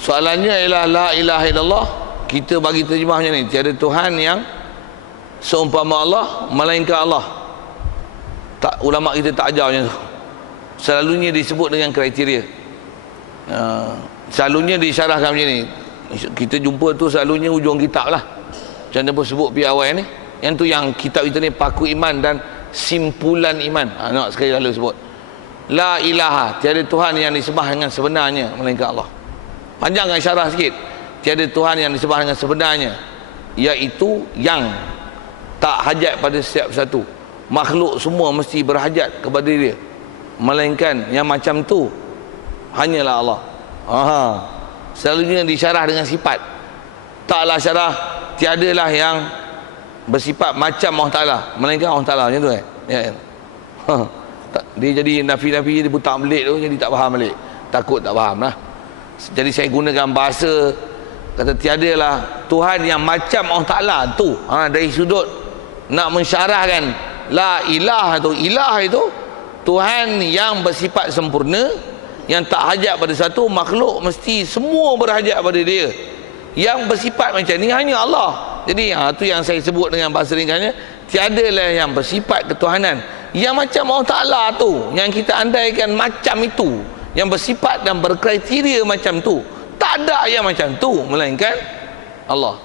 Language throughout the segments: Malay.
Soalannya ialah la ilaha illallah, kita bagi terjemah macam ni, tiada Tuhan yang seumpama Allah melainkan Allah. Tak, ulama kita tak ajar macam tu. Selalunya disebut dengan kriteria. Selalunya disyarahkan macam ni. Kita jumpa tu selalunya hujung kitab lah. Macam mana pun sebut pi awal ni. Yang tu yang kitab kita ni paku iman dan simpulan iman. Nak sekali lalu sebut. La ilaha, tiada Tuhan yang disembah dengan sebenarnya melainkan Allah. Panjangkan syarah sikit. Tiada Tuhan yang disembah dengan sebenarnya, iaitu yang tak hajat pada setiap satu. Makhluk semua mesti berhajat kepada dia, melainkan yang macam tu hanyalah Allah. Selalunya disyarah dengan sifat. Taklah syarah tiadalah yang bersifat macam Allah Ta'ala melainkan Allah Ta'ala, macam tu ya. Dia jadi nafi-nafi, dia butak belik tu, jadi tak faham balik. Takut tak faham lah. Jadi saya gunakan bahasa, kata tiadalah Tuhan yang macam Allah Ta'ala tu. Dari sudut nak mensyarahkan la ilah tu, ilah itu Tuhan yang bersifat sempurna, yang tak hajat pada satu. Makhluk mesti semua berhajat pada dia. Yang bersifat macam ni hanya Allah. Jadi tu yang saya sebut dengan bahasa ringkasnya, tiadalah yang bersifat ketuhanan yang macam Allah Ta'ala tu, yang kita andaikan macam itu, yang bersifat dan berkriteria macam tu. Tak ada yang macam tu melainkan Allah.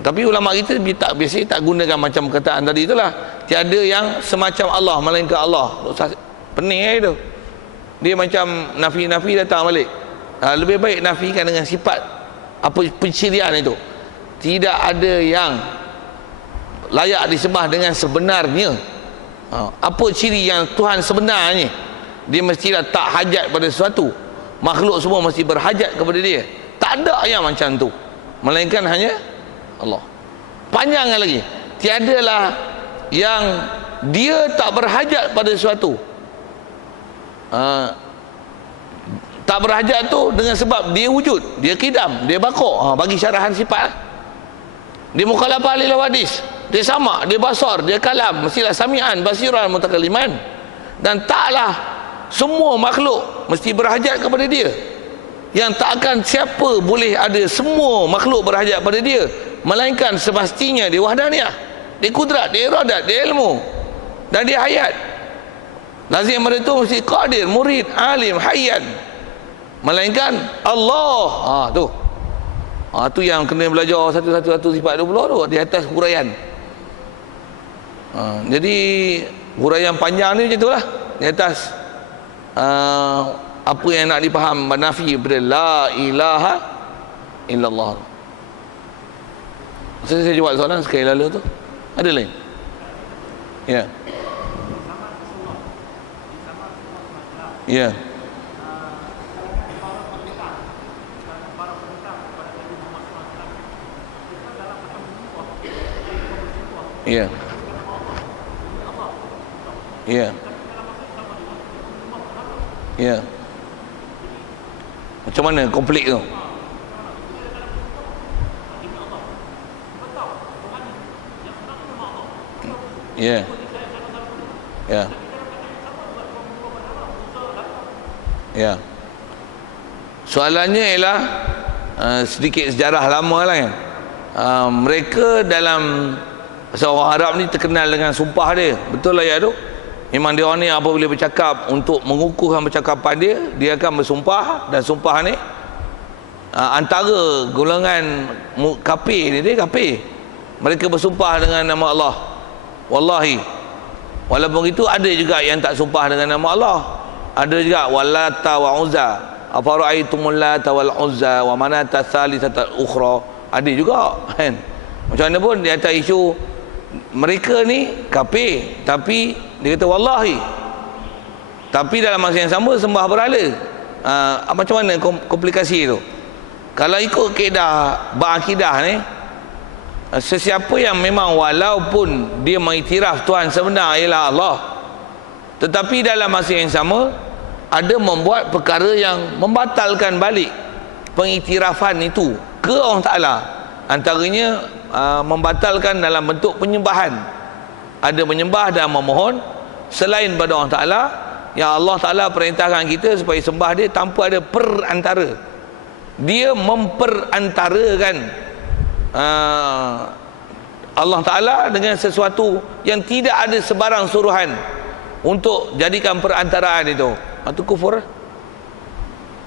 Tapi ulama kita biasa tak gunakan macam perkataan tadi itulah, tiada yang semacam Allah melainkan Allah. Pening tu. Dia macam nafi-nafi datang balik. Lebih baik nafikan dengan sifat apa pencirian itu. Tidak ada yang layak disembah dengan sebenarnya. Apa ciri yang Tuhan sebenarnya? Dia mestilah tak hajat pada sesuatu. Makhluk semua mesti berhajat kepada dia. Tak ada yang macam tu melainkan hanya Allah. Panjangkan lagi, tiadalah yang dia tak berhajat pada sesuatu. Tak berhajat tu dengan sebab dia wujud, dia kidam, dia baqo. Bagi syarahan sifat. Dia mukhalafah lil wadis, dia sama, dia basar, dia kalam, mestilah sami'an, basiran, mutakaliman. Dan taklah semua makhluk mesti berhajat kepada dia. Yang tak akan siapa boleh ada semua makhluk berhajat pada dia, melainkan semestinya dia wahdaniyah, dia kudrat, dia iradat, dia ilmu, dan dia hayat. Lazim pada itu mesti qadir, murid, alim, hayyan, melainkan Allah. Tu yang kena belajar satu-satu sifat 20 tu di atas huraian. Jadi huraian panjang ni macam tu lah, di atas apa yang nak dipaham nafi daripada la ilaha illallah. Saya jawab soalan sekali lalu tu. Ada lain? Ya. Ya. Ya. Ya. Ya. Macam mana konflik tu? Ya. Ya. Ya. Soalannya ialah sedikit sejarah lama lah kan. Mereka dalam orang Arab ni terkenal dengan sumpah dia. Betul lah ya tu. Memang dia orang ni apabila bercakap, untuk mengukuhkan percakapan dia, dia akan bersumpah. Dan sumpah ni antara golongan kafir ni, dia kafir, mereka bersumpah dengan nama Allah, wallahi. Walaupun itu ada juga yang tak sumpah dengan nama Allah. Ada juga walata wa uzza, afara'aitumul lata wal uzza wa manata tsalitsata ukhra. Ada juga kan. Macam mana pun di atas isu mereka ni kafir, tapi dia kata wallahi, tapi dalam masa yang sama sembah berhala. Macam mana komplikasi itu? Kalau ikut kaedah berakidah ni, sesiapa yang memang walaupun dia mengiktiraf Tuhan sebenar ialah Allah, tetapi dalam masa yang sama ada membuat perkara yang membatalkan balik pengiktirafan itu ke Allah Ta'ala. Antaranya membatalkan dalam bentuk penyembahan. Ada menyembah dan memohon selain pada Allah Ta'ala, yang Allah Ta'ala perintahkan kita supaya sembah dia tanpa ada perantara. dia memperantarakan Allah Ta'ala dengan sesuatu yang tidak ada sebarang suruhan untuk jadikan perantaraan itu. Itu kufur.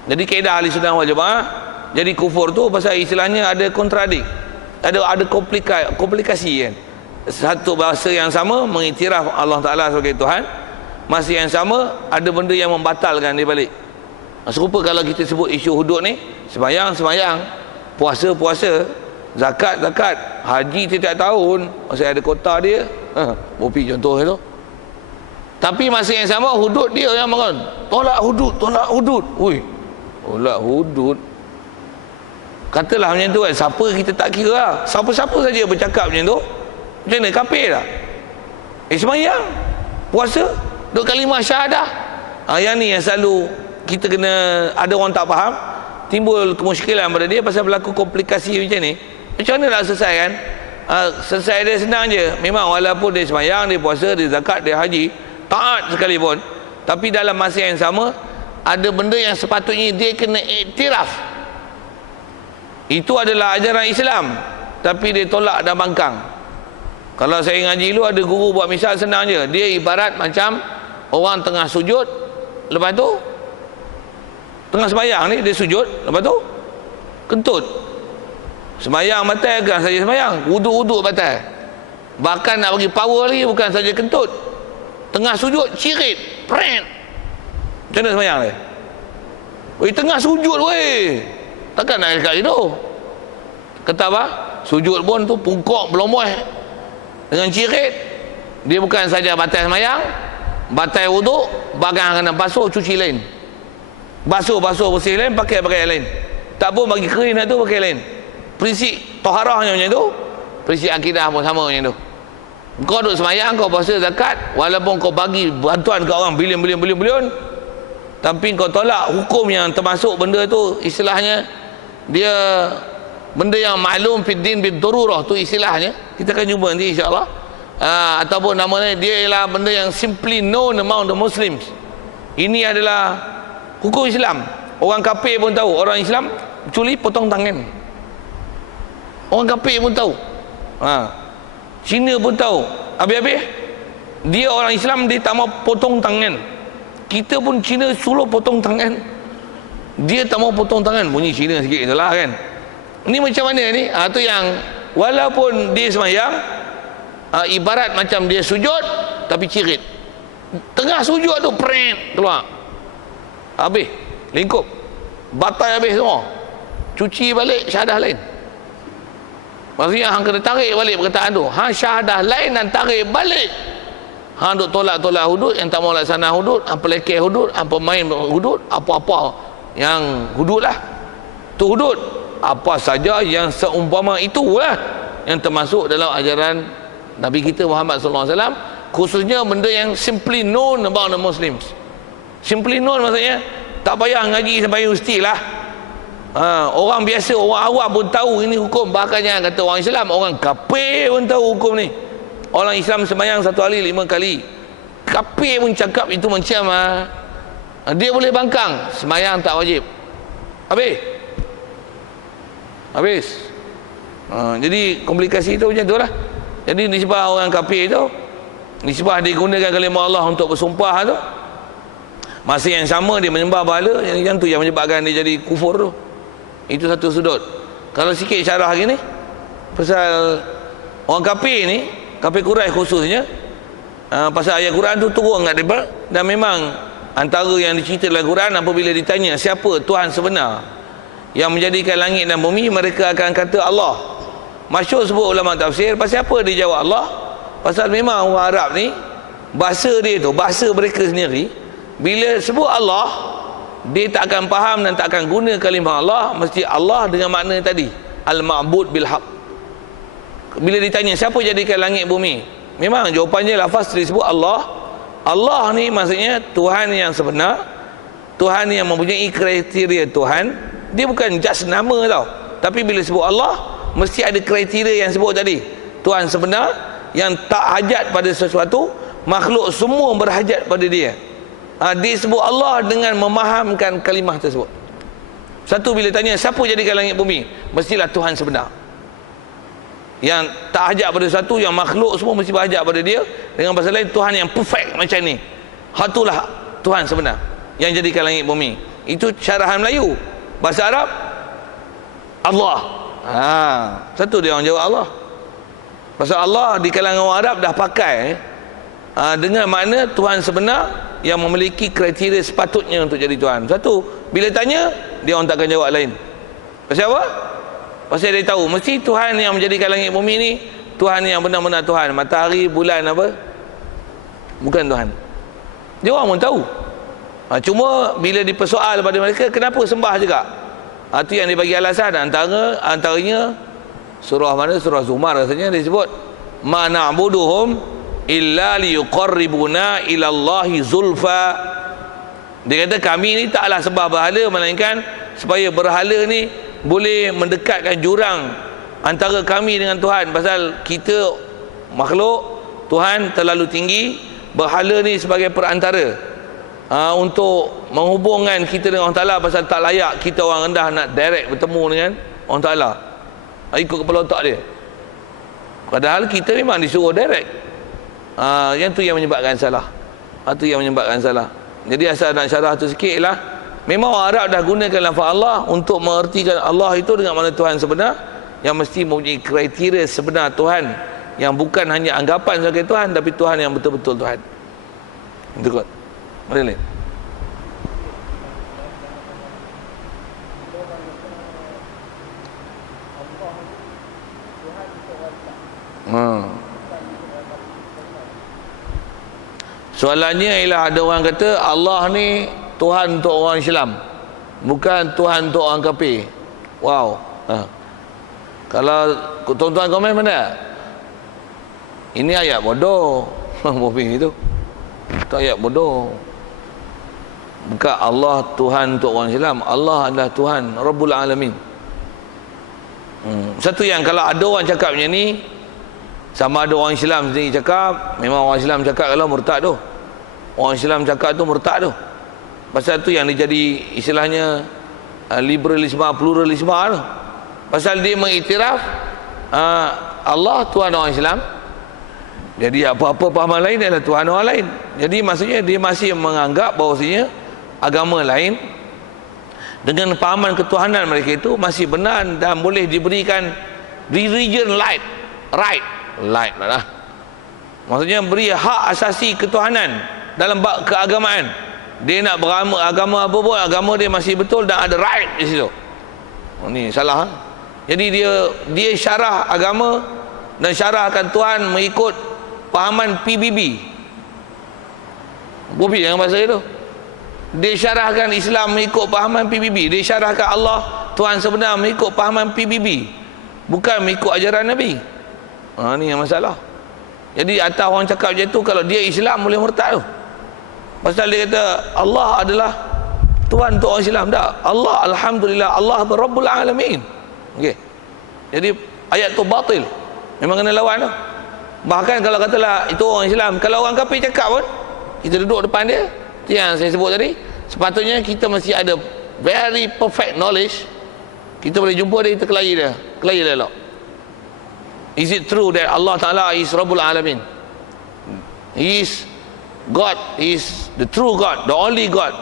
Jadi kaedah ahli sunnah wal jamaah, jadi kufur tu pasal istilahnya ada kontradik, ada komplikasi kan. Satu bahasa yang sama mengiktiraf Allah Ta'ala sebagai Tuhan, masa yang sama ada benda yang membatalkan di balik. Serupa kalau kita sebut isu hudud ni, sembahyang, puasa, zakat, haji setiap tahun, masa ada kota dia, bopi contoh itu. Tapi masa yang sama hudud dia yang makan, tolak hudud. Ui, tolak hudud. Katalah macam tu kan, siapa kita tak kira lah. Siapa-siapa saja bercakap macam tu, macam mana, kafir tak? Sembahyang, puasa, duk kalimah syahadah. Yang ni yang selalu kita kena, ada orang tak faham, timbul kemusykilan pada dia pasal berlaku komplikasi macam ni. Macam mana nak selesai kan? Selesai dia senang je. Memang walaupun dia sembahyang, dia puasa, dia zakat, dia haji, taat sekalipun, tapi dalam masa yang sama ada benda yang sepatutnya dia kena iktiraf itu adalah ajaran Islam, tapi dia tolak dan bangkang. Kalau saya ngaji dulu, ada guru buat misal senang je. Dia ibarat macam orang tengah sujud, lepas tu tengah sembahyang ni dia sujud, lepas tu kentut. Sembahyang batal, bukan saja sembahyang, wuduk batal. Bahkan nak bagi power lagi, bukan saja kentut, tengah sujud cirit, pret. Macam mana sembahyang dia? Tengah sujud weh, takkan nak dekat itu. Kata apa? Sujud pun tu pungkok belomoh dengan cirit. Dia bukan saja batal sembahyang, batal wuduk, bahkan kena basuh, cuci lain, basuh bersih lain, pakai lain. Tak pun bagi kering tu pakai lain. Prinsip taharahnya macam tu, prinsip akidah pun sama macam tu. Kau duduk sembahyang, kau puasa, zakat, walaupun kau bagi bantuan ke orang bilion, tapi kau tolak hukum yang termasuk benda tu, istilahnya dia benda yang maklum fiddin bid-darurah tu istilahnya. Kita akan jumpa nanti insya-Allah. Ataupun namanya dia ialah benda yang simply known among the Muslims. Ini adalah hukum Islam. Orang kafir pun tahu. Orang Islam curi potong tangan. Orang kafir pun tahu. Cina pun tahu. Habis-habis dia orang Islam, dia tak mau potong tangan. Kita pun Cina suruh potong tangan, dia tak mau potong tangan. Bunyi Cina sikit itulah kan. Ni macam mana ni? Tu yang walaupun dia sembahyang, ibarat macam dia sujud tapi cirit. Tengah sujud tu pret keluar. Habis lingkup. Batal habis semua. Cuci balik syahadah lain. Maksudnya hang kena tarik balik perkataan tu. Syahadah lain dan tarik balik. Hang duk tolak-tolak hudud, yang tak mau laksana hudud, apa lekeh hudud, apa main hudud, apa-apa yang hudud lah. Tu hudud. Apa saja yang seumpama itulah yang termasuk dalam ajaran Nabi kita Muhammad sallallahu alaihi wasallam, khususnya benda yang simply known about the Muslims. Simply known maksudnya tak payah ngaji sampai universiti lah. Orang biasa, orang awam pun tahu ini hukum. Bahkan jangan kata orang Islam, orang kafir pun tahu hukum ni. Orang Islam sembahyang 1 hari 5 kali, kafir pun cakap itu macam dia boleh bangkang. Sembahyang tak wajib. Habis. Jadi komplikasi itu macam tu lah. Jadi nisbah orang kafir itu, nisbah digunakan kalimah Allah untuk bersumpah tu, masa yang sama dia menyembah berhala, yang tu yang menyebabkan dia jadi kufur tu. Itu satu sudut. Kalau sikit syarah lagi ni pasal orang kafir ni, kafir Quraisy khususnya, pasal ayat Quran tu turun kat mereka. Dan memang antara yang dicerita dalam Quran, apabila ditanya siapa Tuhan sebenar yang menjadikan langit dan bumi, mereka akan kata Allah. Masyhur sebut ulama tafsir, pasal apa dia jawab Allah? Pasal memang orang Arab ni, bahasa dia tu, bahasa mereka sendiri, bila sebut Allah, dia tak akan faham dan tak akan guna kalimah Allah, mesti Allah dengan makna tadi, al-ma'bud bil haq. Bila ditanya siapa jadikan langit bumi, memang jawapannya lafaz disebut Allah. Allah ni maksudnya Tuhan yang sebenar, Tuhan yang mempunyai kriteria Tuhan. Dia bukan just nama tau, tapi bila sebut Allah mesti ada kriteria yang sebut tadi. Tuhan sebenar yang tak hajat pada sesuatu, makhluk semua berhajat pada dia. Dia sebut Allah dengan memahamkan kalimah tersebut. Satu, bila tanya siapa jadikan langit bumi, mestilah Tuhan sebenar. Yang tak hajat pada satu, yang makhluk semua mesti berhajat pada dia. Dengan bahasa lain, Tuhan yang perfect macam ni, itulah Tuhan sebenar yang jadikan langit bumi. Itu syarahan Melayu. Bahasa Arab, Allah. Satu dia orang jawab Allah. Pasal Allah di kalangan orang Arab dah pakai dengan makna Tuhan sebenar yang memiliki kriteria sepatutnya untuk jadi Tuhan. Satu, bila tanya, dia orang takkan jawab lain. Pasal apa? Pasal dia tahu mesti Tuhan yang menjadikan langit bumi ni Tuhan yang benar-benar Tuhan. Matahari, bulan apa, bukan Tuhan. Dia orang pun tahu. Cuma bila dipersoal pada mereka, kenapa sembah juga? Itu yang dia bagi alasan. Antaranya surah mana? Surah Zumar rasanya dia sebut, ma na'buduhum illa liyuqarribuna ilallahi zulfa. Dia kata kami ni taklah sembah berhala melainkan supaya berhala ni boleh mendekatkan jurang antara kami dengan Tuhan. Pasal kita makhluk, Tuhan terlalu tinggi, berhala ni sebagai perantara untuk menghubungkan kita dengan Allah Ta'ala. Pasal tak layak kita orang rendah nak direct bertemu dengan Allah Ta'ala, ikut kepala otak dia. Padahal kita memang disuruh direct. Yang tu yang menyebabkan salah. Itu yang menyebabkan salah. Jadi asal nak syarah tu sikit lah. Memang orang Arab dah gunakan lafaz Allah untuk mengertikan Allah itu dengan mana Tuhan sebenar, yang mesti mempunyai kriteria sebenar Tuhan, yang bukan hanya anggapan sebagai Tuhan, tapi Tuhan yang betul-betul Tuhan. Itu kot. Boleh lihat. Soalannya ialah ada orang kata Allah ni Tuhan untuk orang Islam, bukan Tuhan untuk orang kafir. Wow. Kalau tuan-tuan komen mana? Ini ayat bodoh. Bobi itu. Itu ayat bodoh. Bukan Allah Tuhan untuk orang Islam. Allah adalah Tuhan Rabbul Alamin. Satu yang kalau ada orang cakap macam ni, sama ada orang Islam sendiri cakap, memang orang Islam cakap kalau murtad tu. Orang Islam cakap tu murtad tu. Pasal tu yang dia jadi istilahnya liberalisme, pluralisme tu. Pasal dia mengiktiraf Allah Tuhan orang Islam, jadi apa-apa pahaman lain adalah Tuhan orang lain. Jadi maksudnya dia masih menganggap bahawasanya agama lain dengan pahaman ketuhanan mereka itu masih benar dan boleh diberikan religion right lah. Maksudnya beri hak asasi ketuhanan dalam bab keagamaan. Dia nak beragama apa pun, agama dia masih betul dan ada right di situ. Ni salah. Jadi dia syarah agama dan syarahkan Tuhan mengikut pahaman PBB. Bobi jangan bahasa itu. Dia syarahkan Islam mengikut pahaman PBB. Dia syarahkan Allah Tuhan sebenar mengikut pahaman PBB, bukan mengikut ajaran Nabi. Ni yang masalah. Jadi atas orang cakap macam tu, kalau dia Islam boleh murtad tu. Pasal dia kata Allah adalah Tuhan untuk orang Islam. Tak. Allah Alhamdulillah, Allah Rabbul Alamin. Okey. Jadi ayat tu batil. Memang kena lawan tu. Bahkan kalau katalah itu orang Islam, kalau orang kafir cakap pun, kita duduk depan dia. Itu yang saya sebut tadi. Sepatutnya kita mesti ada very perfect knowledge. Kita boleh jumpa dia, kita kelahi dia. Kelahi dia elok. Is it true that Allah Ta'ala is Rabbul Alamin? He is God, He is the true God, the only God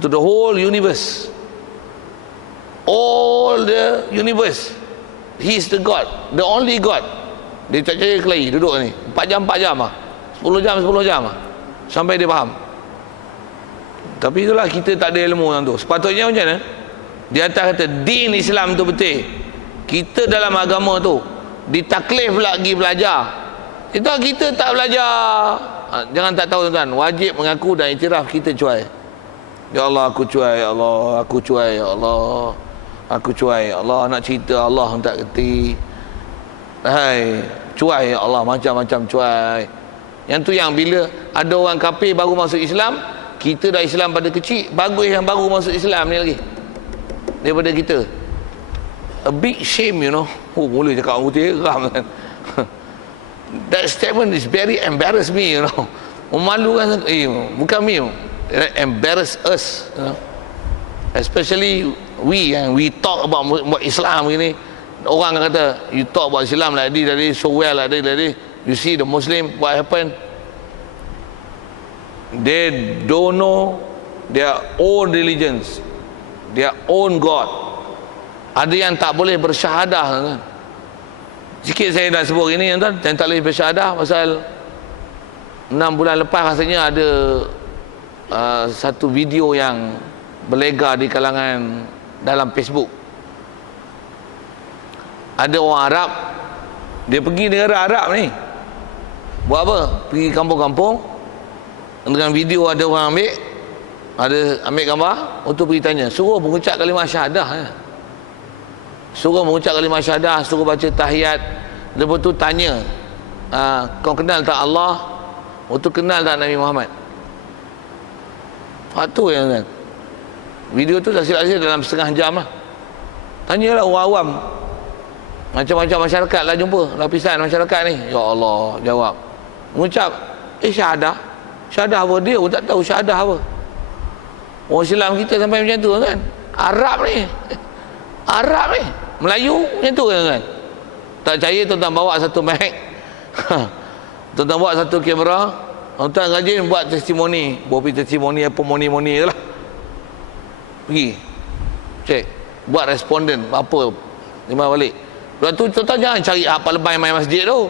to the whole universe. All the universe, He is the God, the only God. Dia tak percaya kelahi, duduk ni 4 jam lah, 10 jam lah, sampai dia faham. Tapi itulah, kita tak ada ilmu yang tu. Sepatutnya macam mana? Di atas kata din Islam tu betul, kita dalam agama tu ditaklif lagi belajar. Itu kita tak belajar. Jangan tak tahu tuan-tuan, wajib mengaku dan iktiraf kita cuai. Ya Allah aku cuai, ya Allah aku cuai, ya Allah aku cuai, ya Allah nak cerita Allah tak kerti. Hai, cuai ya Allah, macam-macam cuai. Yang tu yang bila ada orang kafir baru masuk Islam, kita dah Islam pada kecil, bagus yang baru masuk Islam ni lagi daripada kita. A big shame, you know. Mula cakap orang putih geram kan. That statement is very embarrass me, you know. Memalukan, bukan me, embarrass us, you know. especially we talk about Islam ini, orang akan kata you talk about Islam like this so well like this, you see the Muslim what happened, they don't know their own religions, their own God. Ada yang tak boleh bersyahadah, kan? Sikit saya nak sebut ini, tuan, yang tak boleh bersyahadah pasal 6 bulan lepas rasanya ada satu video yang berlegar di kalangan dalam Facebook. Ada orang Arab, dia pergi negara Arab ni, buat apa? Pergi kampung-kampung dengan video, ada orang ambil gambar untuk pergi tanya, suruh mengucap kalimah syahadah, suruh mengucap kalimah syahadah, suruh baca tahiyat, lepas tu tanya, kau kenal tak Allah? Untuk kenal tak Nabi Muhammad? Itu yang kan, video tu tak silap-silap dalam setengah jam lah. Tanyalah orang awam, macam-macam masyarakat lah jumpa, lapisan masyarakat ni. Ya Allah, jawab, mengucap syahadah. Syahadah apa? Dia pun tak tahu syahadah apa. Orang Islam kita sampai macam tu, kan? Arab ni Melayu macam tu, kan? Tak percaya, tuan-tuan bawa satu mic, tuan-tuan bawa satu kamera, tuan-tuan rajin buat testimoni, apa moni lah, pergi cek, buat responden apa, lima balik. Lepas tu tuan-tuan jangan cari apa lebay main masjid tu,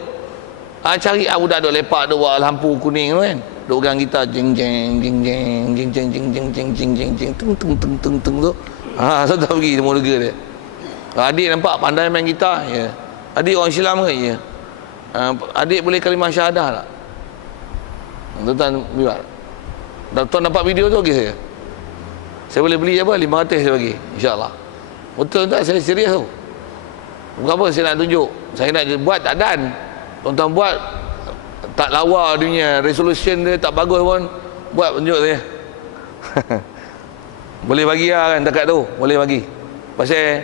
cari budak duk lepak, duk buat lampu kuning tu, kan, duk pegang gitar jeng jeng jeng jeng jeng jeng jeng jeng jeng jeng jeng jeng tung tung tung tung tung tu. Tuan-tuan pergi temu lega dia. Adik nampak pandai main gitar? Ya. Adik orang Islam ke? Ya. Adik boleh kalimah syahadah tak? Tuan-tuan biar. Tuan dapat video tu bagi saya. Saya boleh beli apa? 500 saya bagi, insya-Allah. Betul tak? Saya serius tu. Bukan apa saya nak tunjuk. Saya nak buat tak dan. Tuan-tuan buat tak lawa dunia, resolution dia tak bagus pun buat tunjuk saya. Boleh bagi lah, kan, dekat tu. Boleh bagi. Pasal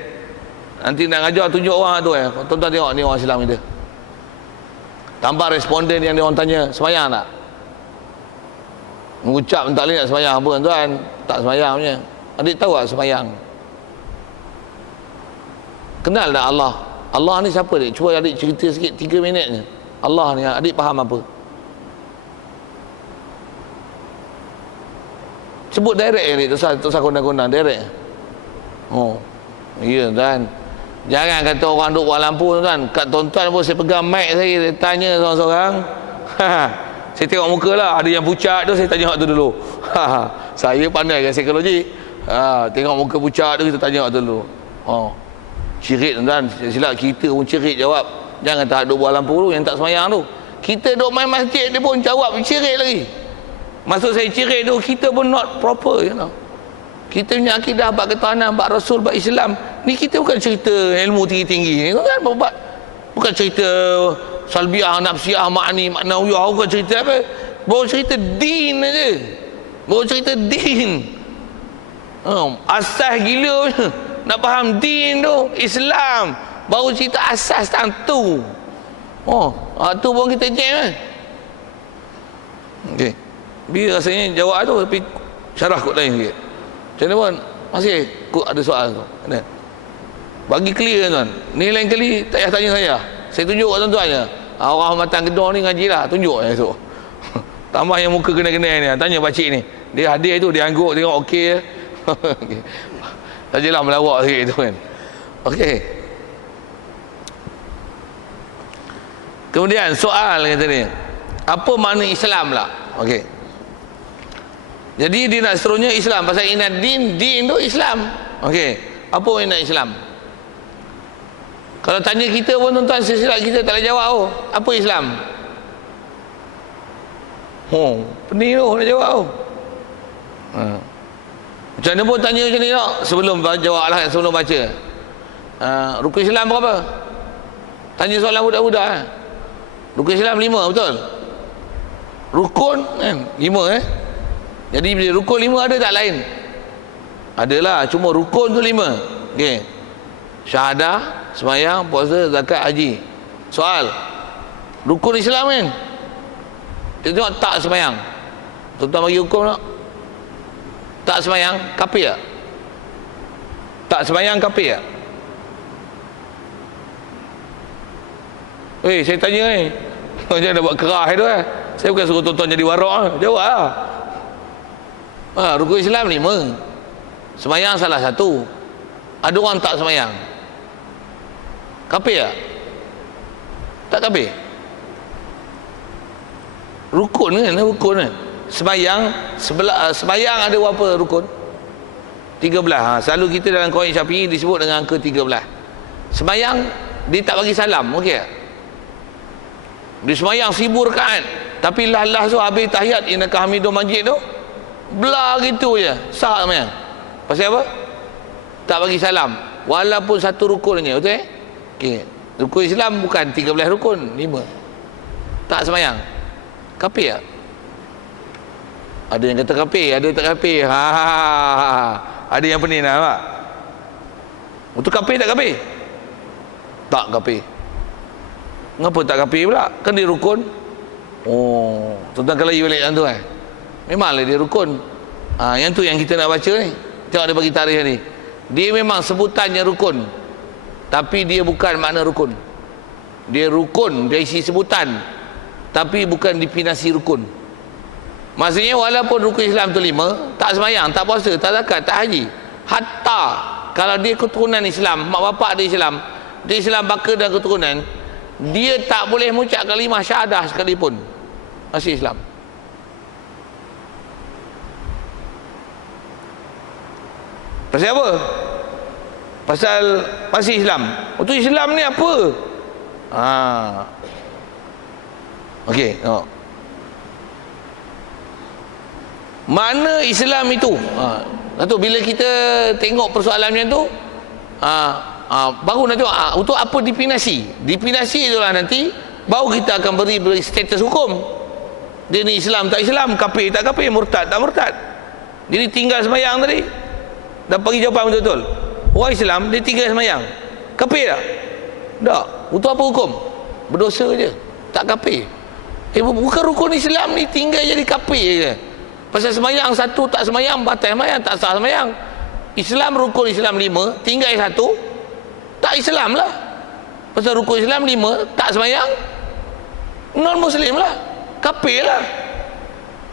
nanti nak ngajar tunjuk orang tu, tuan-tuan tengok ni orang Islam kita. Tambah responden yang dia orang tanya, semayang tak? Mengucap tak boleh nak semayang apa, tuan? Tak semayang punya. Adik tahu tak semayang? Kenal tak Allah? Allah ni siapa, dik? Cuba adik cerita sikit 3 minit je. Allah ni, adik faham apa? Sebut direct ni, tak usah kondang-kondang, direct. Oh, iya, tuan. Jangan kata orang duk buat lampu, tuan. Kat tuan-tuan pun saya pegang mic saya tanya seorang-seorang. Saya tengok muka lah, ada yang pucat tu saya tanya waktu dulu. Saya pandai kan psikologi. Tengok muka pucat tu kita tanya waktu dulu. Cirit, tuan. Silap kita pun cirit jawab. Jangan tak duk buat lampu tu yang tak semayang tu. Kita duk main masjid dia pun jawab cirit lagi. Maksud saya cirit tu kita pun not proper, you know. Kita punya akidah bab ketahanan, bab Rasul, bab Islam ni, kita bukan cerita ilmu tinggi-tinggi ni, kan? Bukan cerita salbiah, nafsiah, maknawiyah, bukan cerita apa, baru cerita din aja, baru cerita din. Asas gila nak faham din tu, Islam baru cerita asas tu. Tu pun kita jam, kan? Okey, biar rasanya jawab tu, tapi syarah kot lain sikit. Macam mana pun masih ada soal tu, kan? Bagi clear, tuan. Ni lain kali tak payah tanya saya tunjuk kat tuan-tuan je. Orang Matan Kedong ni ngaji lah, tunjuk je esok. Tambah yang muka kena-kena ni, tanya pakcik ni, dia hadir tu, dia angguk tengok okey je. Okay. Sajalah melawak sikit tu, kan. Okey. Kemudian soal kata ni, apa makna Islam lah? Okey. Jadi dia nak seterusnya Islam, pasal inat din tu Islam. Okey, apa makna Islam? Kalau tanya kita pun, tuan-tuan, silap kita tak boleh jawab. Apa Islam? Pening tu nak jawab. Macam mana pun tanya macam ni tak? Sebelum jawab lah, sebelum baca. Rukun Islam berapa? Tanya soalan budak-budak. Rukun Islam 5, betul? Rukun kan 5, Jadi bila rukun 5 ada tak lain? Adalah, cuma rukun tu 5. Okey. Syahadah, sembahyang, puasa, zakat, haji. Soal, rukun Islam kan? Kita tengok tak sembahyang. Tuan-tuan bagi hukum tak? Tak sembahyang, kafir tak? Tak sembahyang kafir tak? Saya tanya ni. Jangan nak buat kerah tu Saya bukan suruh tuan-tuan jadi warak Jawab lah. Rukun Islam 5. Sembahyang salah satu. Ada orang tak sembahyang. Kafir tak? Tak kafir. Rukun kan? Rukun kan? Sembahyang ada berapa rukun? 13. Selalu kita dalam Qawaid Syafi'i disebut dengan angka 13. Sembahyang dia tak bagi salam. Okey tak? Dia sembahyang 1000 rakaat, tapi lah tu habis tahiyat innaka hamidum majid tu belah gitu je, sah sembahyang. Pasal apa? Tak bagi salam walaupun satu rukun je. Betul okey. Rukun Islam bukan 13 rukun, 5. Tak sembahyang kafir tak? Ada yang kata kafir, ada yang tak kafir. Ada yang pening lah, tak? Itu kafir tak kafir? Tak kafir. Kenapa tak kafir pula? Kan dia rukun. Tuan-tuan kelayi balik yang tu memanglah dia rukun. Yang tu yang kita nak baca ni. Tengok dia bagi tarikh ni. Dia memang sebutannya rukun, tapi dia bukan makna rukun. Dia rukun, dia isi sebutan, tapi bukan definisi rukun. Maksudnya walaupun rukun Islam tu 5, tak sembahyang, tak puasa, tak zakat, tak haji, hatta kalau dia keturunan Islam, mak bapak dia Islam baka dan keturunan, dia tak boleh mengucap kalimah syahadah sekalipun, masih Islam. Pasal apa? Pasal masih Islam. Itu Islam ni apa? Okey, tengok. Mana Islam itu? Satu, bila kita tengok persoalan macam tu, baru nak tengok untuk apa definisi. Definisi itulah nanti baru kita akan beri status hukum. Dia ni Islam tak Islam, kafir tak kafir, murtad tak murtad. Jadi tinggal sembahyang tadi dah bagi jawapan betul-betul. Orang Islam dia tinggal sembahyang, kafir tak? Tak. Untuk apa hukum? Berdosa je, tak kafir. Bukan rukun Islam ni tinggal jadi kafir je. Pasal sembahyang satu tak sembahyang, batal sembahyang, tak sah sembahyang. Islam rukun Islam 5, tinggal satu, tak Islam lah. Pasal rukun Islam 5, tak sembahyang, non Muslim lah, kafir lah.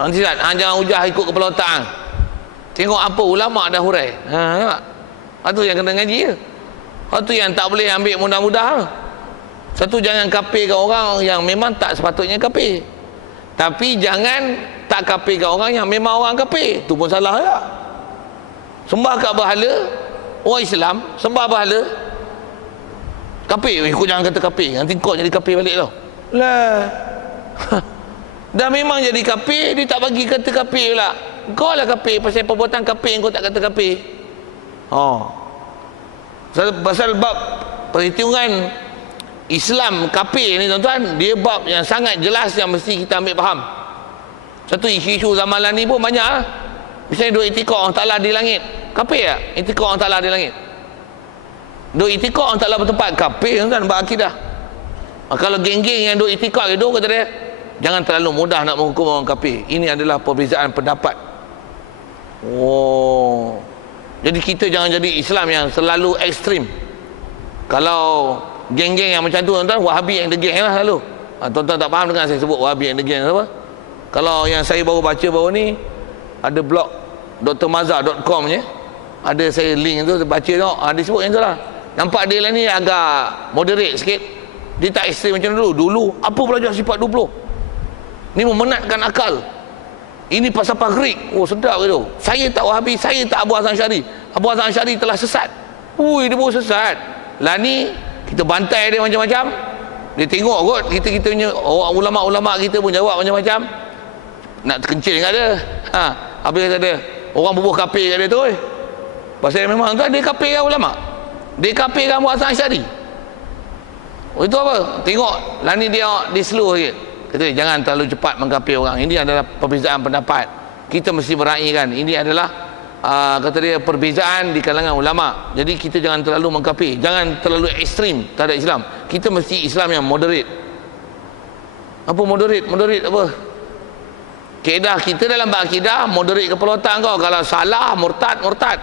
Nanti jangan ujah ikut kepala otak. Tengok apa ulama dah hurai. Nampak? Itu yang kena ngaji je. Itu yang tak boleh ambil mudah-mudah. Satu, jangan kafirkan orang yang memang tak sepatutnya kafir. Tapi jangan tak kafirkan orang yang memang orang kafir. Itu pun salah tak? Sembah kat berhala, orang Islam sembah berhala, kafir. Kau jangan kata kafir, nanti kau jadi kafir balik tau. Lah. Dah memang jadi kafir, dia tak bagi kata kafir pula. Kau lah kafir pasal perbuatan kafir, kau tak kata kafir. Pasal bab perhitungan Islam kafir ni tuan-tuan, dia bab yang sangat jelas yang mesti kita ambil faham. Satu, isu-isu zamanan ni pun banyak lah. Misalnya duk itikad Allah Ta'ala di langit, kafir tak? Itikad Allah Ta'ala di langit, duk itikad Allah Ta'ala bertempat, kafir tuan-tuan, berakidah. Kalau geng-geng yang duk itikad itu, kata dia, jangan terlalu mudah nak menghukum orang kafir. Ini adalah perbezaan pendapat. Jadi kita jangan jadi Islam yang selalu ekstrim. Kalau geng-geng yang macam tu tuan-tuan, Wahabi yang the gang lah selalu. Tuan-tuan tak faham dengan saya sebut Wahabi yang the gang apa? Kalau yang saya baru baca baru ni, ada blog drmaza.com je, ada saya link tu, baca tengok, dia sebut yang tu lah. Nampak dia lah ni agak moderate sikit. Dia tak ekstrim macam dulu. Apa belajar sifat 20? Ni memenatkan akal. Ini pasal pagrik. Sedap ke tu. Saya tak Wahabi, saya tak Abu Hasan Asy'ari. Abu Hasan Asy'ari telah sesat. Dia baru sesat. Lah ni kita bantai dia macam-macam. Dia tengok kot kita punya ulama-ulama kita pun jawab macam-macam. Nak terkencil kat dia. Habis kata dia, orang bubuh kafir kat dia tu. Pasal memang kan dia kafir kan ulama. Dia kafir kan Abu Hasan Asy'ari. Itu apa? Tengok lah ni dia slow sikit. Kata jangan terlalu cepat mengkafir orang. Ini adalah perbezaan pendapat. Kita mesti meraihkan. Ini adalah kata dia perbezaan di kalangan ulama. Jadi kita jangan terlalu mengkafir, jangan terlalu ekstrim terhadap Islam. Kita mesti Islam yang moderate. Apa moderate? Moderate apa? Kaedah kita dalam bab akidah, moderate kepala otak kau. Kalau salah, murtad.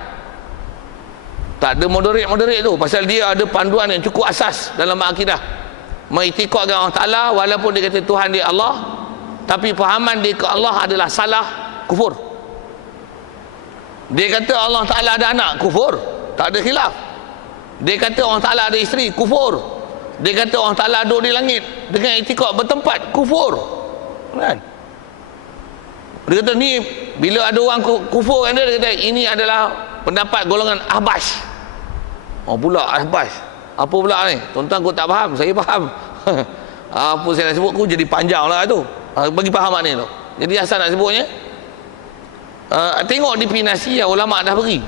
Tak ada moderate tu, pasal dia ada panduan yang cukup asas dalam akidah. Mengiktikadkan Allah Ta'ala, walaupun dia kata Tuhan dia Allah, tapi fahaman dia ke Allah adalah salah, kufur. Dia kata Allah Ta'ala ada anak, kufur, tak ada khilaf. Dia kata Allah Ta'ala ada isteri, kufur. Dia kata Allah Ta'ala duduk di langit dengan iktikad bertempat, kufur, kan? Dia kata ni, bila ada orang kufur kan, dia kata ini adalah pendapat golongan Ahbas. Oh pula Ahbas, apa pula ni? Tuan-tuan aku tak faham, saya faham. Apa saya nak sebut, aku jadi panjang lah tu. Bagi faham makna tu. Jadi asal nak sebutnya, tengok definisi yang ulama dah beri.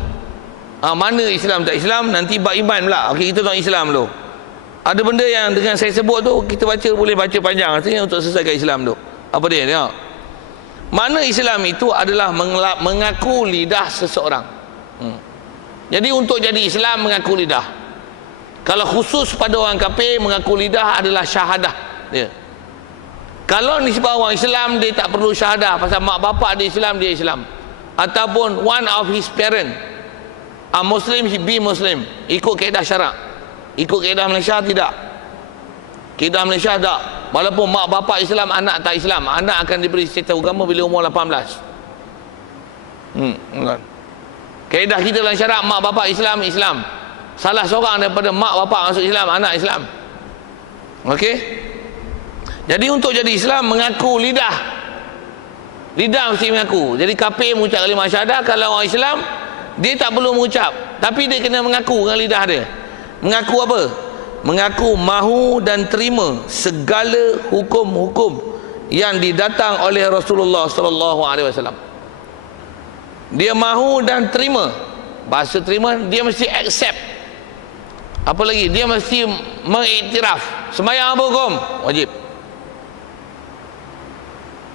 Mana Islam tak Islam, nanti bab iman pula. Okey, kita tengok Islam dulu. Ada benda yang dengan saya sebut tu, kita baca boleh baca panjang, artinya untuk selesaikan Islam tu. Apa dia? Tengok. Mana Islam itu adalah mengaku lidah seseorang. Jadi untuk jadi Islam mengaku lidah. Kalau khusus pada orang kafir, mengaku lidah adalah syahadah dia. Kalau nisbah orang Islam, dia tak perlu syahadah, pasal mak bapak dia Islam, dia Islam. Ataupun one of his parent Muslim, he be Muslim, ikut kaedah syarak. Ikut kaedah Malaysia tidak. Kaedah Malaysia tak. Walaupun mak bapak Islam, anak tak Islam, anak akan diberi status agama bila umur 18. Kaedah kita dalam syarak, mak bapak Islam, Islam. Salah seorang daripada mak bapak masuk Islam, anak Islam. Okey? Jadi untuk jadi Islam, mengaku lidah. Lidah mesti mengaku. Jadi kafir mengucap kalimah syahadah. Kalau orang Islam, dia tak perlu mengucap, tapi dia kena mengaku dengan lidah dia. Mengaku apa? Mengaku mahu dan terima segala hukum-hukum yang didatang oleh Rasulullah sallallahu alaihi wasallam. Dia mahu dan terima. Bahasa terima, dia mesti accept. Apa lagi? Dia mesti mengiktiraf. Sembahyang apa hukum? Wajib.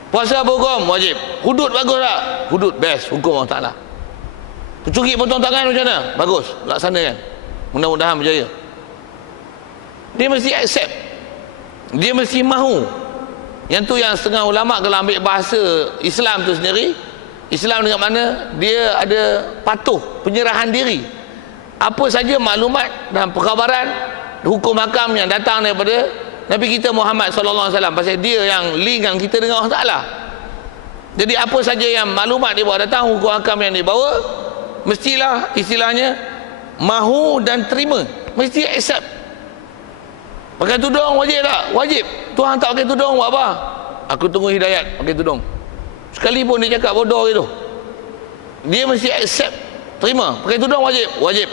Puasa apa hukum? Wajib. Hudud bagus tak? Hudud best, hukum Allah Ta'ala. Pencuri potong tangan macam mana? Bagus, laksanakan. Mudah-mudahan berjaya. Dia mesti accept. Dia mesti mahu. Yang tu yang setengah ulama kalau ambil bahasa Islam tu sendiri, Islam dengan mana dia ada patuh, penyerahan diri. Apa saja maklumat dan perkhabaran, hukum hakam yang datang daripada Nabi kita Muhammad sallallahu alaihi wasallam, pasal dia yang linkkan kita dengan Allah Taala. Jadi apa saja yang maklumat dia bawa datang, hukum hakam yang dia bawa, mestilah istilahnya mahu dan terima, mesti accept. Pakai tudung wajib tak? Wajib. Tuhan tak pakai tudung buat apa? Aku tunggu hidayat pakai tudung. Sekalipun dia cakap bodoh gitu, dia mesti accept, terima. Pakai tudung wajib? Wajib.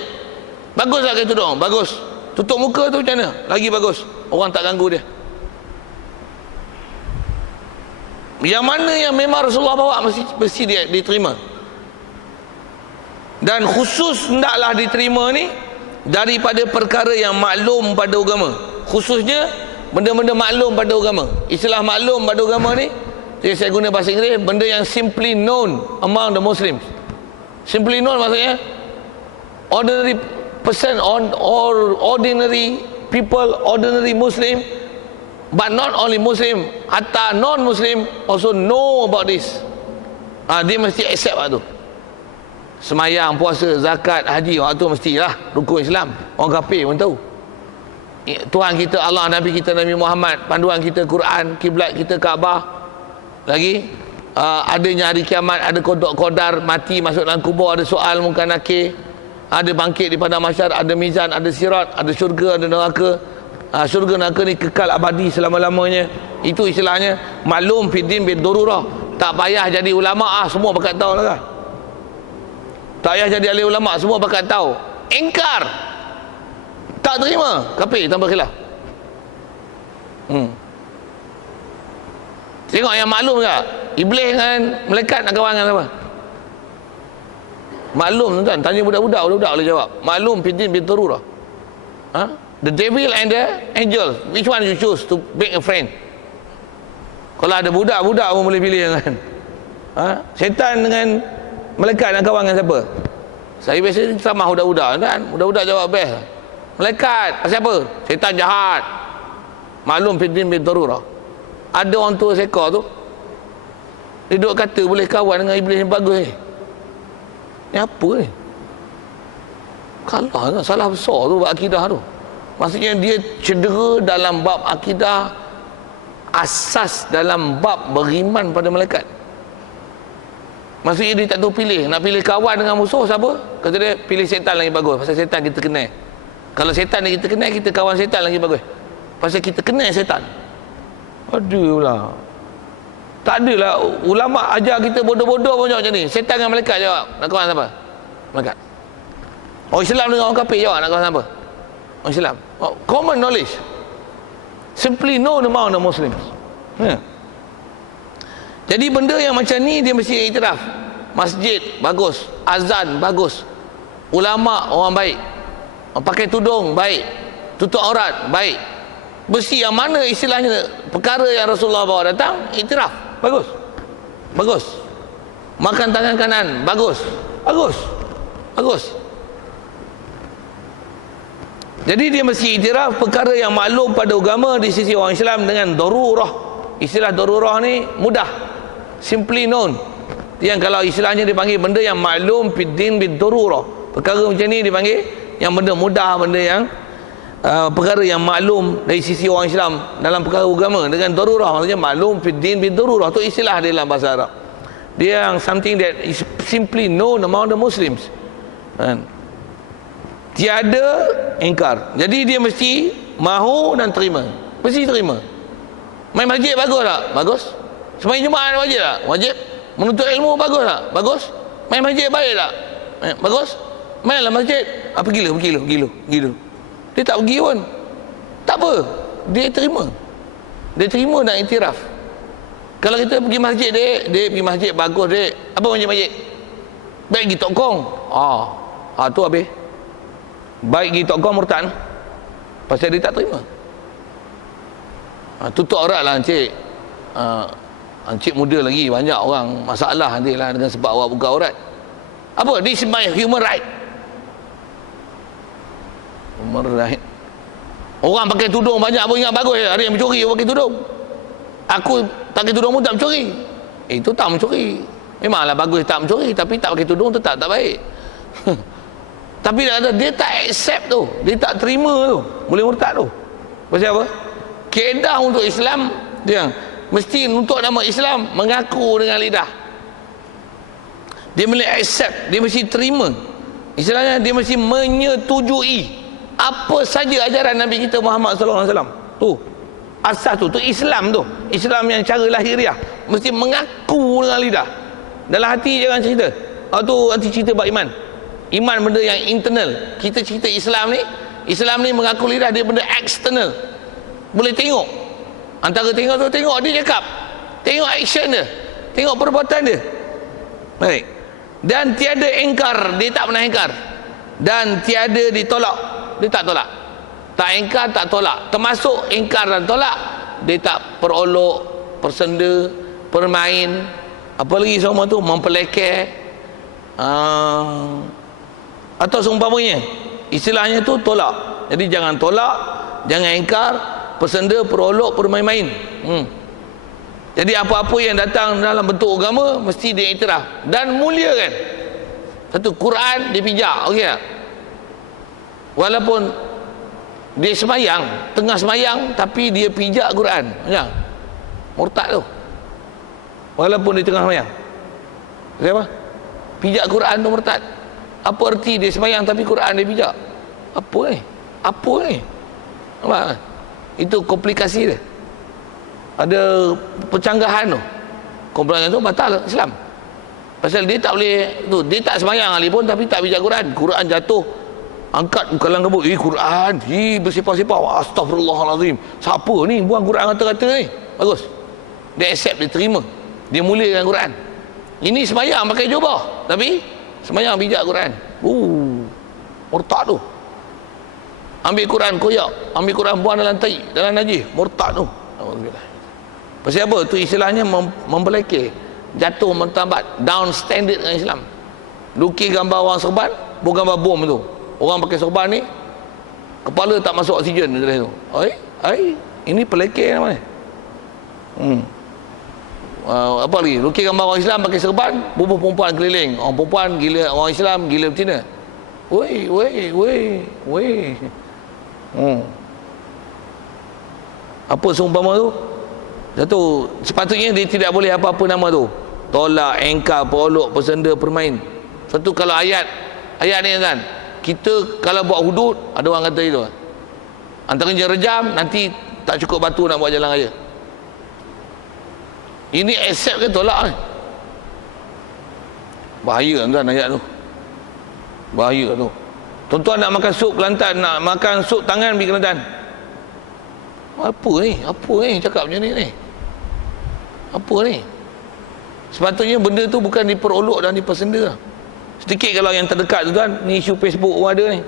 Bagus tak pakai tudung? Bagus. Tutup muka tu macam mana? Lagi bagus. Orang tak ganggu dia. Yang mana yang memang Rasulullah bawa mesti dia diterima. Dan khusus hendaklah diterima ni daripada perkara yang maklum pada agama. Khususnya benda-benda maklum pada agama. Istilah maklum pada agama ni, saya guna bahasa Inggeris, benda yang simply known among the Muslims. Simply known maksudnya ordinary person or ordinary people, ordinary Muslim, but not only Muslim, hatta non-Muslim also know about this. Dia mesti accept tu. Semayang, puasa, zakat, haji, tu mestilah rukun Islam. Orang kafir pun tahu. Tuhan kita Allah, Nabi kita Nabi Muhammad, panduan kita Quran, kiblat kita Kaabah. Lagi adanya hari kiamat, ada qadar, mati masuk dalam kubur, ada soal munkar nakir, ada bangkit di padang mahsyar, ada mizan, ada sirat, ada syurga, ada neraka. Syurga neraka ni kekal abadi selama-lamanya. Itu istilahnya maklum fiddin bid-darurah. Tak payah jadi ulama, semua bakat tahu lah. Tak payah jadi ahli ulama, semua bakat tahu. Ingkar, tak terima, kafir tanpa khilaf. Tengok yang maklum tak? Iblis dengan malaikat nak kawan dengan siapa? Maklum tuan, tanya budak-budak boleh jawab. Maklum fiddin bid-darurah. The devil and the angel, which one you choose to make a friend? Kalau ada budak-budak pun boleh pilih kan. Syaitan dengan malaikat nak kawan dengan siapa? Saya biasa ceramah budak-budak kan. Budak-budak jawab best. Malaikat, pasal apa? Syaitan jahat. Maklum fiddin bid-darurah. Ada orang tua sekor tu, dia duduk kata boleh kawan dengan iblis yang bagus ni. Ni apa ni? Kalah, salah besar tu bab akidah tu. Maksudnya dia cedera dalam bab akidah, asas dalam bab beriman pada malaikat. Maksudnya dia tak tahu pilih, nak pilih kawan dengan musuh siapa? Kata dia pilih setan lagi bagus, pasal setan kita kenal. Kalau setan yang kita kenal, kita kawan setan lagi bagus, pasal kita kenal setan. Aduh lah, tak adalah ulama ajar kita bodoh-bodoh pun jawab macam ni. Setan dengan malaikat jawab, nak kawan siapa? Malaikat. Orang Islam dengan orang kafir jawab, nak kawan siapa? Orang Islam. Common knowledge, simply know among the Muslims. Jadi benda yang macam ni dia mesti iktiraf. Masjid bagus, azan bagus, ulama orang baik, pakai tudung baik, tutup aurat baik. Mesti yang mana istilahnya perkara yang Rasulullah bawa datang, iktiraf. Bagus, bagus. Makan tangan kanan, bagus, bagus, bagus. Jadi dia mesti iktiraf perkara yang maklum pada agama di sisi orang Islam dengan darurah. Istilah darurah ni mudah, simply known. Yang kalau istilahnya dipanggil benda yang maklum fiddin bid darurah. Perkara macam ni dipanggil yang benda mudah, benda yang perkara yang maklum dari sisi orang Islam dalam perkara agama dengan darurah. Maksudnya maklum fiddin bid darurah tu istilah dia dalam bahasa Arab. Dia yang something that is simply known among the Muslims. Tiada ingkar. Jadi dia mesti mahu dan terima. Mesti terima. Main masjid bagus tak? Bagus. Sembahyang Jumaat wajib tak? Wajib. Menuntut ilmu bagus tak? Bagus. Main masjid baik tak? Bagus. Mainlah masjid. Pergi dulu. Dia tak pergi pun, tak apa, dia terima. Dia terima dan iktiraf. Kalau kita pergi masjid, dia pergi masjid bagus, dek. Apa masjid? Baik pergi Tok Kong. Tu habis. Baik pergi Tok Kong murtad. Pasal dia tak terima. Tutup aurat lah encik. Encik muda lagi, banyak orang masalah nanti lah dengan sebab awak buka aurat. Apa? This is my human right. Human right. Orang pakai tudung banyak pun ingat bagus. Ada yang mencuri pakai tudung. Aku tak pakai tudung pun tak mencuri. Itu tak mencuri. Memanglah bagus tak mencuri, tapi tak pakai tudung tu tak baik. Tapi dia tak accept tu, dia tak terima tu, boleh murtad tu. Pasal apa? Kaedah untuk Islam dia mesti untuk nama Islam mengaku dengan lidah. Dia boleh accept, dia mesti terima. Istilahnya dia mesti menyetujui apa saja ajaran Nabi kita Muhammad sallallahu alaihi wasallam. Tu asas tu Islam tu. Islam yang cara lahiriah mesti mengaku dengan lidah. Dalam hati jangan cerita. Tu nanti cerita bab iman. Iman benda yang internal. Kita cerita Islam ni mengaku lidah, dia benda eksternal. Boleh tengok. Antara tengok tu tengok dia cakap. Tengok action dia. Tengok perbuatan dia. Baik. Dan tiada ingkar, dia tak pernah ingkar. Dan tiada ditolak, dia tak tolak. Tak ingkar, tak tolak. Termasuk ingkar dan tolak, dia tak perolok, persenda, permain, apa lagi semua tu, mempelekeh, atau seumpamanya. Istilahnya tu tolak. Jadi jangan tolak, jangan ingkar, persenda, perolok, permain-main. Jadi apa-apa yang datang dalam bentuk agama mesti dia iktiraf dan muliakan. Satu, Quran dia pijak, okey tak? Walaupun dia semayang, tengah semayang, tapi dia pijak Quran, macam murtad tu. Walaupun dia tengah semayang, siapa? Pijak Quran tu murtad. Apa erti dia semayang tapi Quran dia pijak? Apa ni? Nampak? Itu komplikasi dia. Ada pencanggahan tu. Komplikasi tu batal Islam. Pasal dia tak boleh tu, dia tak semayang ali pun tapi tak pijak Quran. Quran jatuh, angkat kalang kabut, Quran, bersepah-sepah, astagfirullahalazim. Siapa ni buang Quran kata-kata ni? Bagus. Dia accept, dia terima. Dia muliakan Quran. Ini semayang pakai jubah, tapi semayang pijak Quran. Murtad tu. Ambil Quran koyak, ambil Quran buang dalam tai, dalam najis, murtad tu. Alhamdulillah. Pasal apa? Tu istilahnya membelekeh, jatuh mentambat, down standard dengan Islam. Lukis gambar orang serban, bukan gambar bom tu. Orang pakai serban ni, kepala tak masuk oksigen dari tu. Ini pelekeh namanya. Apa lagi? Lukis gambar orang Islam pakai serban, bubuh perempuan keliling. Orang perempuan gila, orang Islam gila betina. Woi. Apa seumpama tu? Satu, sepatutnya dia tidak boleh apa-apa nama tu. Tolak, engkar, perolok, persenda, permain. Satu kalau ayat ni kan, kita kalau buat hudud, ada orang kata itu. Antaranya rejam, nanti tak cukup batu nak buat jalan raya. Ini accept ke tolak ni? Bahaya kan ayat tu. Bahaya tu. Tuan-tuan nak makan sup Kelantan, nak makan sup tangan pergi Kelantan. Apa ni cakap macam ni? Apa ni? Sepatutnya benda tu bukan diperolok dan dipersenda. Sedikit kalau yang terdekat tu kan, ni isu Facebook pun ada ni.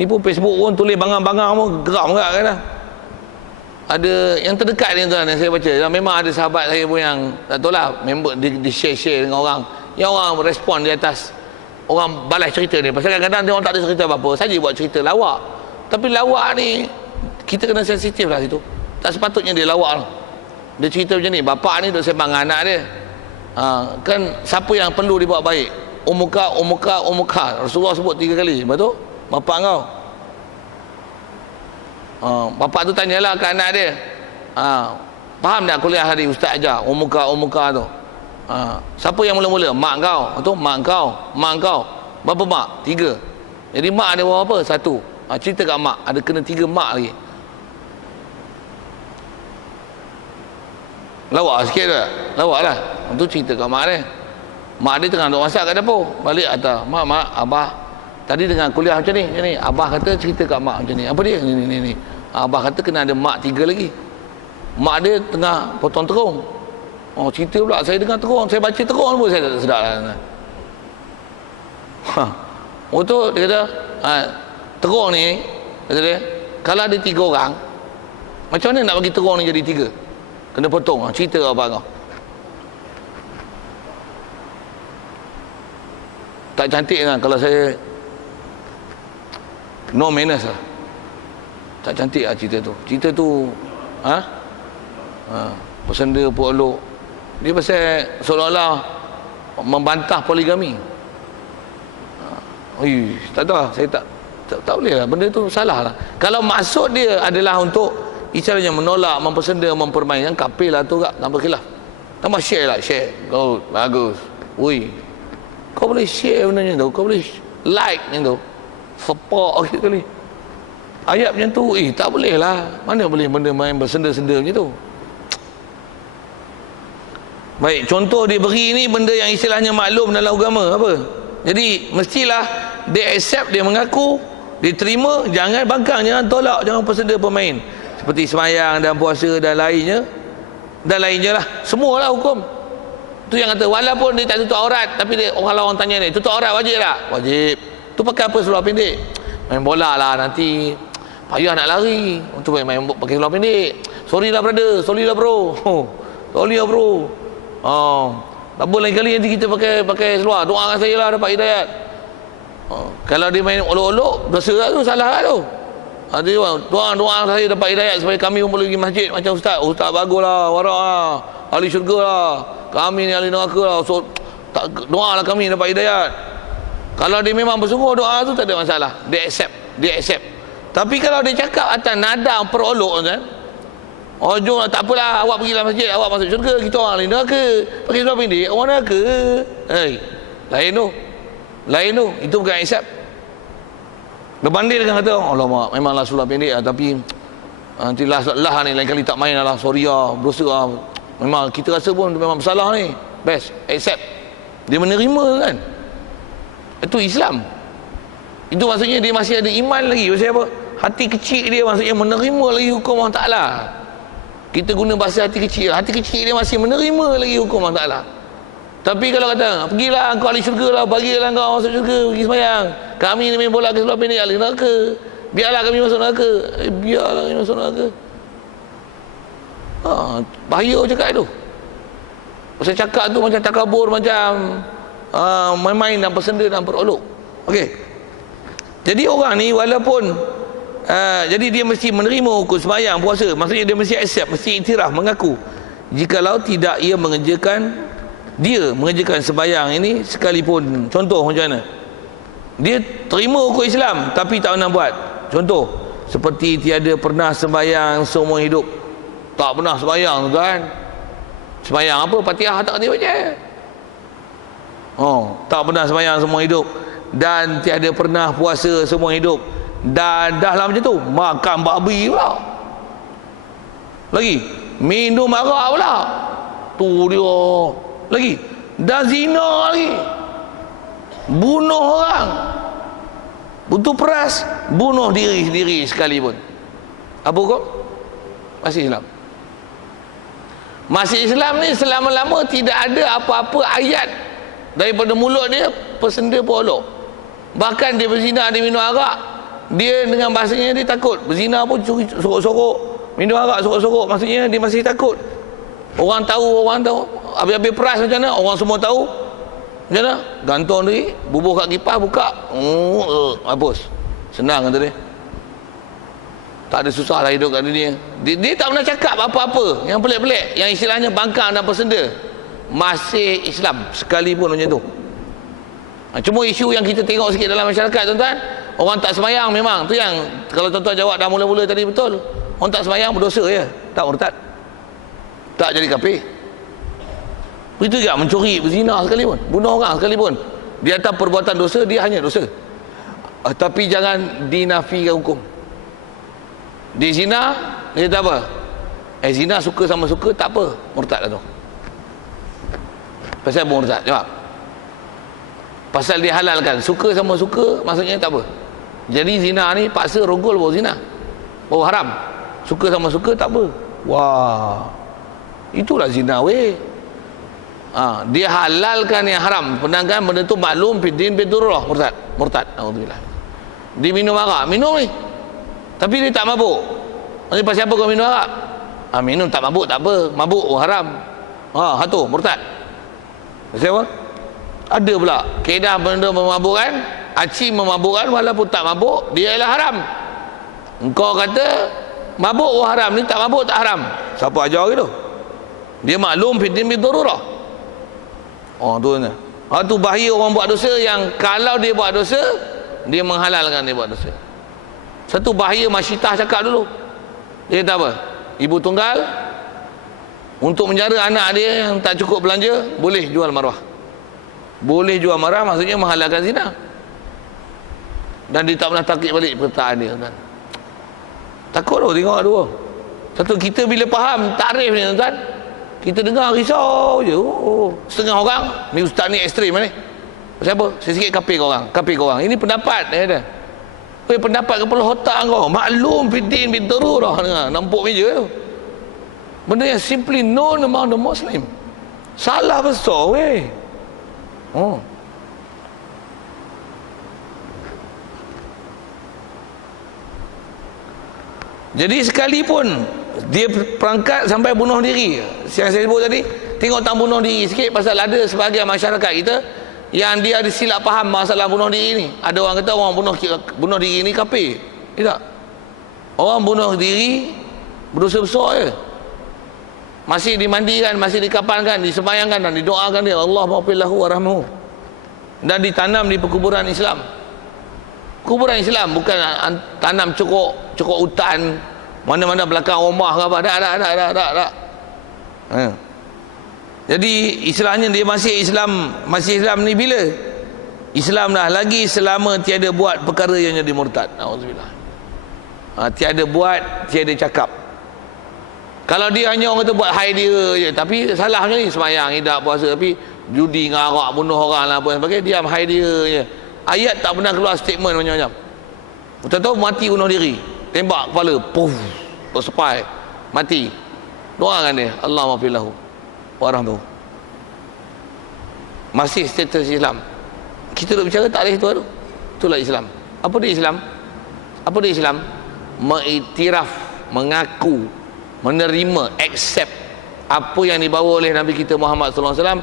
Ni pun Facebook pun tulis bangang-bangang pun geram juga kan dah. Ada yang terdekat ni tuan yang saya baca. Memang ada sahabat saya pun yang tak tahu lah, member di share dengan orang. Yang orang respon di atas, orang balas cerita ni. Pasal kadang-kadang dia orang tak ada cerita apa-apa, saja buat cerita lawak. Tapi lawak ni kita kena sensitif lah situ. Tak sepatutnya dia lawak lah. Dia cerita macam ni, bapak ni duk sembang dengan anak dia. Kan siapa yang perlu dibuat baik? Umuka. Rasulullah sebut 3 kali. Betul? Bapak kau. Bapak tu tanyalah ke anak dia. Faham tak kuliah hari ustaz ajar? Umuka tu. Siapa yang mula-mula? Mak kau. Betul? Mak kau. Berapa mak? 3. Jadi mak ada berapa? 1. Cerita kat mak. Ada kena 3 mak lagi. Lawak sikit tak? Lawak lah. Itu cerita kat mak dia. Mak dia tengah duk masak kat dapur. Balik kata, mak, abah tadi dengan kuliah macam ni. Abah kata cerita kat mak macam ni. Apa dia? Ni. Abah kata kena ada mak 3 lagi. Mak dia tengah potong terung. Cerita pula saya dengar terung. Saya baca terung pun saya tak sedar lah. Tu dia kata, terung ni, kata dia, kalau ada 3 orang, macam mana nak bagi terung ni jadi 3? Kena potong. Cerita apa kau? Tak cantik kan kalau saya no manners lah. Tak cantik lah cerita tu persenda perolok. Dia pasal seolah-olah membantah poligami. Tak tahu lah, saya tak boleh lah, benda tu salah lah. Kalau maksud dia adalah untuk istilahnya menolak, mempersenda, mempermain, yang kapil lah tu kak, tanpa khilaf. Tambah share. Kau bagus. Kau boleh share benda macam tu, kau boleh like macam tu, support kali. Ayat macam tu, tak boleh lah. Mana boleh benda main bersenda-senda macam tu. Baik, contoh dia beri ni benda yang istilahnya maklum dalam agama apa. Jadi mestilah dia accept, dia mengaku, dia terima, jangan bangkang, jangan tolak, jangan persenda pemain. Seperti semayang dan puasa dan lainnya lah, semualah hukum. Tu yang kata walaupun dia tak tutup aurat, tapi dia orang tanya ni, tutup aurat wajib tak? Wajib. Tu pakai apa seluar pendek? Main bola lah nanti, payah nak lari untuk main pakai seluar pendek. Sorry lah brother, sorry lah bro. Tak boleh lain kali nanti kita pakai seluar. Doakan saya lah dapat hidayat. Kalau dia main olok-olok, dosa lah tu, salah lah tu. Dia doa saya dapat hidayat supaya kami pun boleh pergi masjid macam ustaz bagus lah, warak lah, ahli syurga lah, kami ni ahli neraka lah. So, doa lah kami dapat hidayat. Kalau dia memang bersungguh doa tu tak ada masalah, dia accept. Tapi kalau dia cakap atas nada perolok kan, jom tak apalah, awak pergilah masjid, awak masuk syurga, kita orang ahli neraka, pakai seluar pendek orang neraka. Lain tu, itu bukan accept. Berbanding dengan kata, alamak memanglah seluar pendek lah, tapi nanti lah ni lain kali tak main lah, sorry lah, berdosa lah, memang kita rasa pun memang bersalah ni, best, accept. Dia menerima kan, itu Islam. Itu maksudnya dia masih ada iman lagi. Maksudnya apa? Hati kecil dia maksudnya menerima lagi hukum Allah Ta'ala. Kita guna bahasa hati kecil dia masih menerima lagi hukum Allah Ta'ala. Tapi kalau kata, pergilah kau ahli syurga lah, bagilah kau masuk syurga, pergi sembahyang, kami ni main bola ke seluar pendek ahli neraka, biarlah kami masuk neraka. Biarlah kami masuk neraka. Bahaya cakap tu. Pasal cakap tu macam takabur, macam main-main dan bersenda dan berolok. Okey. Jadi orang ni walaupun jadi dia mesti menerima hukum sembahyang, puasa, maksudnya dia mesti accept, mesti iktiraf, mengaku. Jikalau tidak ia mengerjakan sembahyang ini sekalipun. Contoh macam mana? Dia terima hukum Islam tapi tak pernah buat. Contoh, seperti tiada pernah sembahyang seumur hidup. Tak pernah sembahyang, tuan. Sembahyang apa? Fatihah tak kerti baca. Tak pernah sembahyang seumur hidup. Dan tiada pernah puasa seumur hidup. Dan dah lah macam tu, makan babi pula. Lagi minum arak pula. Tu dia. Lagi dah zina lagi. Bunuh orang. Butuh peras, bunuh diri sendiri sekalipun. Apa hukum? Masih Islam. Masih Islam ni selama-lama tidak ada apa-apa ayat daripada mulut dia pesenda pun elok. Bahkan dia berzina, dia minum arak, dia dengan bahasanya dia takut. Berzina pun curi sorok-sorok, minum arak sorok-sorok, maksudnya dia masih takut. Orang tahu, habis-habis peras macam mana, orang semua tahu. Macam mana? Gantung diri, bubuh kat kipas, buka, hapus. Senang kata dia. Tak ada susah lah hidup kat dunia. Dia tak pernah cakap apa-apa yang pelik-pelik, yang istilahnya bangkang dan pesenda. Masih Islam sekalipun macam tu. Cuma isu yang kita tengok sikit dalam masyarakat, tuan-tuan, orang tak sembahyang memang. Tu yang kalau tuan-tuan jawab dah mula-mula tadi betul. Orang tak sembahyang berdosa je, tak murtad. Tak jadi kafir. Begitu juga mencuri, berzina sekalipun, bunuh orang sekalipun, di atas perbuatan dosa, dia hanya dosa. Tapi jangan dinafikan hukum. Di zina, dia kata apa? Zina suka sama suka, tak apa, murtad lah tu. Pasal apa murtad? Jawab. Pasal dia halalkan, suka sama suka, maksudnya tak apa. Jadi zina ni paksa rogol baru zina, baru haram. Suka sama suka, tak apa. Wah, itulah zina weh. Dia halalkan yang haram, sedangkan benda tu maklum bidin bidurullah, murtad. Alhamdulillah. Dia minum arak, minum ni, tapi dia tak mabuk. Nanti pasal apa kau minum arak? Minum tak mabuk, tak apa. Mabuk haram. Hatu murtad. Pasal apa? Ada pula kaedah benda memabukkan, aci memabukkan walaupun tak mabuk, dia ialah haram. Engkau kata mabuk haram, ni tak mabuk tak haram. Siapa ajar gitu? Dia maklum bidin bidurullah. Tu ni. Tu bahaya orang buat dosa, yang kalau dia buat dosa, dia menghalalkan dia buat dosa. Satu bahaya Masyitah cakap dulu. Dia kata apa? Ibu tunggal untuk menjara anak dia yang tak cukup belanja, boleh jual maruah. Boleh jual maruah, maksudnya menghalalkan zina. Dan dia tak pernah takik balik perkataan dia, tuan. Takut tu tengok dua. Satu, kita bila faham takrif ni, tuan, kita dengar risau je. Setengah orang ni ustaz ni ekstrim ni. Pasal apa? Sikit kafir kau orang. Ini pendapat dia kata. Pendapat kepala otak kau. Maklum bidin bidururah, nampuk meja tu. Benda yang simply known among the Muslim. Salah besar weh. Jadi sekalipun dia perangkat sampai bunuh diri, yang saya sebut tadi, tengok tang bunuh diri sikit. Pasal ada sebahagian masyarakat kita yang dia ada silap faham masalah bunuh diri ni. Ada orang kata orang bunuh diri ni kafir. Tidak. Orang bunuh diri berdosa besar je. Masih dimandikan, masih dikapankan, disembayangkan dan didoakan dia, Allah maghfirlahu warhamhu. Dan ditanam di perkuburan Islam. Kuburan Islam, bukan tanam cukup hutan mana-mana belakang rumah ke apa. Tak. Jadi istilahnya dia masih Islam ni bila? Islam dah lagi selama tiada buat perkara yang jadi murtad. Auzubillah. Tiada buat, tiada cakap. Kalau dia hanya orang kata buat hai dia je, tapi salah macam ni, sembahyang, hidup, puasa, tapi judi, ngarak, bunuh orang lah, apa sebagainya, diam hai dia je. Ayat tak pernah keluar statement macam-macam. Tahu mati bunuh diri, tembak kepala, puff, tersepai, mati. Doakan dia, Allah maghfirlahu warahmatuhu. Masih status Islam. Kita duk bicara tak boleh tu. Itulah Islam. Apa dia Islam? Mengiktiraf, mengaku, menerima, accept apa yang dibawa oleh Nabi kita Muhammad sallallahu alaihi wasallam,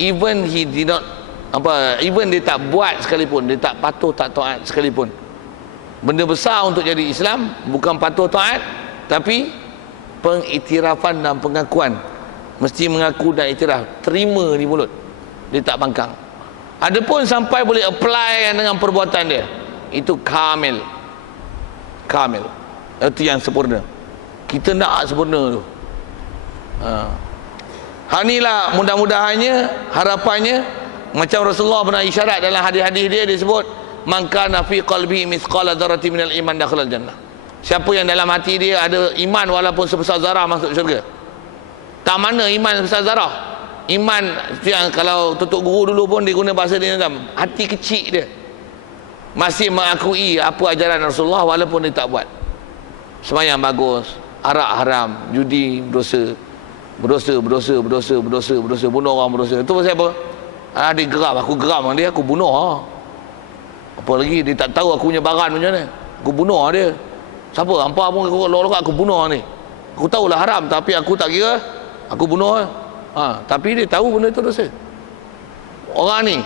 even he did not even dia tak buat sekalipun, dia tak patuh, tak taat sekalipun. Benda besar untuk jadi Islam bukan patuh taat, tapi pengiktirafan dan pengakuan. Mesti mengaku dan iktiraf, terima di mulut, dia tak bangkang. Adapun sampai boleh apply dengan perbuatan dia, itu kamil. Kamil. Itu yang sempurna. Kita nak sempurna tu. Inilah mudah-mudahannya, harapannya, macam Rasulullah pernah isyarat dalam hadis-hadis dia disebut, man kana fi qalbi mithqala dzarratin minal iman dakhala jannah. Siapa yang dalam hati dia ada iman walaupun sebesar zarah masuk syurga. Tak mana iman sebesar zarah. Iman yang kalau tutup guru dulu pun dia guna bahasa dia dalam hati kecil dia, masih mengakui apa ajaran Rasulullah walaupun dia tak buat. Sembahyang bagus, arak haram, judi berdosa, berdosa, bunuh orang berdosa. Itu pasal apa? Dia geram, aku geram dengan dia, aku bunuh. Apa lagi dia tak tahu aku punya baran macam mana, aku bunuh dia. Siapa? Hampa pun aku bunuh ni. Aku tahulah haram tapi aku tak kira, aku bunuh. Tapi dia tahu benda itu dosa. Orang ni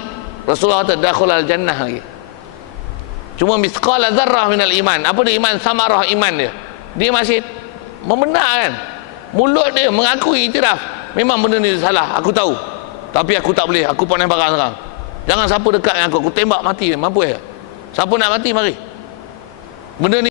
Rasulullah kata dakhulal jannah lagi. Cuma misqala dzarrah minal iman. Apa dia iman? Samarah iman dia. Dia masih membenarkan. Mulut dia mengakui, iktiraf, memang benda ni salah, aku tahu. Tapi aku tak boleh, aku pandai barang sekarang. Jangan siapa dekat dengan aku tembak mati, mampu ya. Siapa nak mati mari. Benda ni